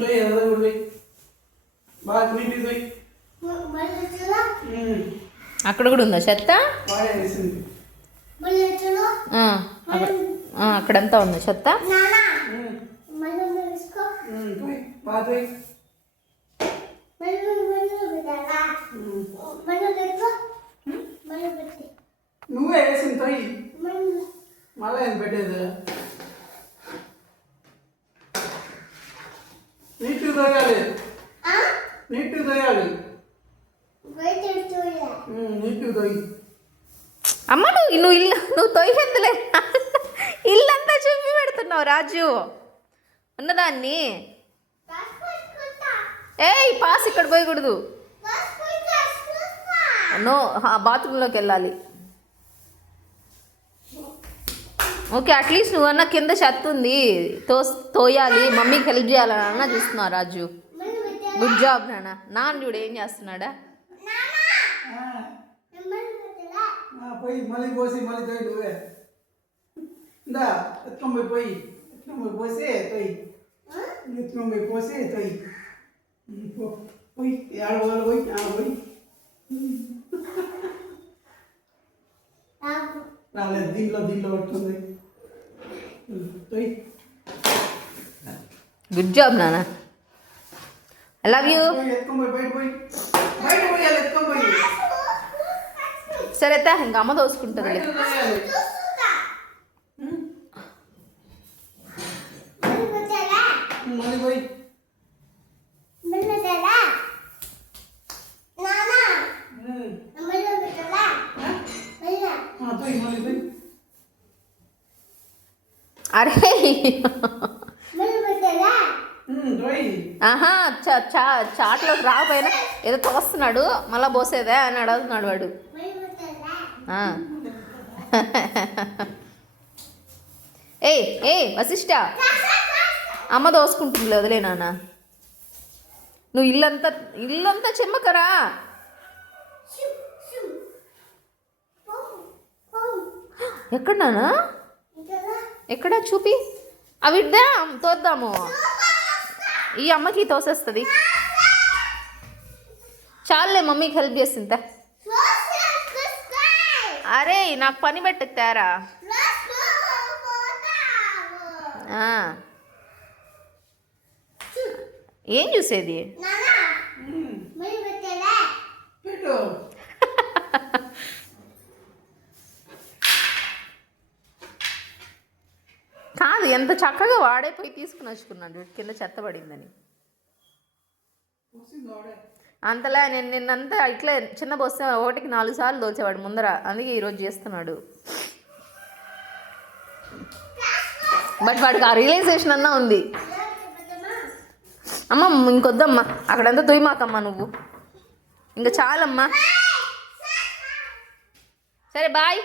తొయ్యి అదే కూడా తొయ్యి బాగా నీటి తొయ్యి. అక్కడ కూడా ఉందా చెత్త? బాగా వేసింది. అక్కడంతా ఉందా చెత్త? తొయ్యి బాగా తొయ్యి. నువ్వే వేసింది తొయ్యి, మళ్ళీ ఏం పెట్టేది? నీట్గా తొయ్యాలి, నీట్గా తొయ్యాలి, నీట్గా తొయ్యి. అమ్మ నువ్వు తొయ్యెందులే, ఇల్లంతా చూపి పెడుతున్నావు రాజు ఉన్నదాన్ని. ఏయ్ పాస్ ఇక్కడ పోయకూడదు, నో బాత్రూంలోకి వెళ్ళాలి. ఓకే అట్లీస్ట్ నువ్వన్నా కింద చెత్త ఉంది తోయాలి, మమ్మీకి హెల్ప్ చేయాలని అన్నా చూస్తున్నావు రాజు. గుడ్ జాబ్ నాన్న చూడు ఏం చేస్తున్నాడా. పోయి మళ్ళీ పోసి మళ్ళీ తొయ్యి నువ్వే. ఇందా ఎత్తుకొని పోయి పోసి తొయ్యి, ఎత్తుకొని పోసి తొయ్యి. పోయి ఆడ పోవాలి, పోయి ఆడ పోయి. రాలేదు, దీంట్లో పట్టుకుంది. తొయ్యి. గుడ్ జాబ్ నాన్న, ఐ లవ్ యూ. ఎత్తుకొని బయట పోయి ఎత్తుకొని పోయి. సరే ఇంకా అమ్మ దోసుకుంటుంది. మళ్ళీ పోయి అరే ఆహా చాట్లోకి రాకపోయినా ఏదో తోస్తున్నాడు మళ్ళా పోసేదే అని అడుగుతున్నాడు వాడు. ఏ వశిష్ట అమ్మ దోసుకుంటుంది వదిలే నాన్న. నువ్వు ఇల్లంతా చెమ్మకరా. ఎక్కడ నాన్న, ఎక్కడ చూపి, అవి తోద్దాము. ఈ అమ్మకి తోసేస్తుంది. చాలులే మమ్మీకి హెల్ప్ చేస్తుందా. అరే నాకు పని పెట్టకు తేరా. ఏం చూసేది? కాదు ఎంత చక్కగా వాడే పోయి తీసుకుని వచ్చుకున్నాడు కింద చెత్త పడిందని. అంతలా నిన్నంతా ఇట్లే చిన్న బొస్తే ఒకటికి 4 సార్లు దోచేవాడు ముందర, అందుకే ఈరోజు చేస్తున్నాడు. బట్ వాడికి ఆ రియలైజేషన్ అన్నా ఉంది. అమ్మ ఇంకొద్దమ్మా, అక్కడంతా తొయ్యమాకమ్మా నువ్వు, ఇంకా చాలమ్మా. సరే బాయ్.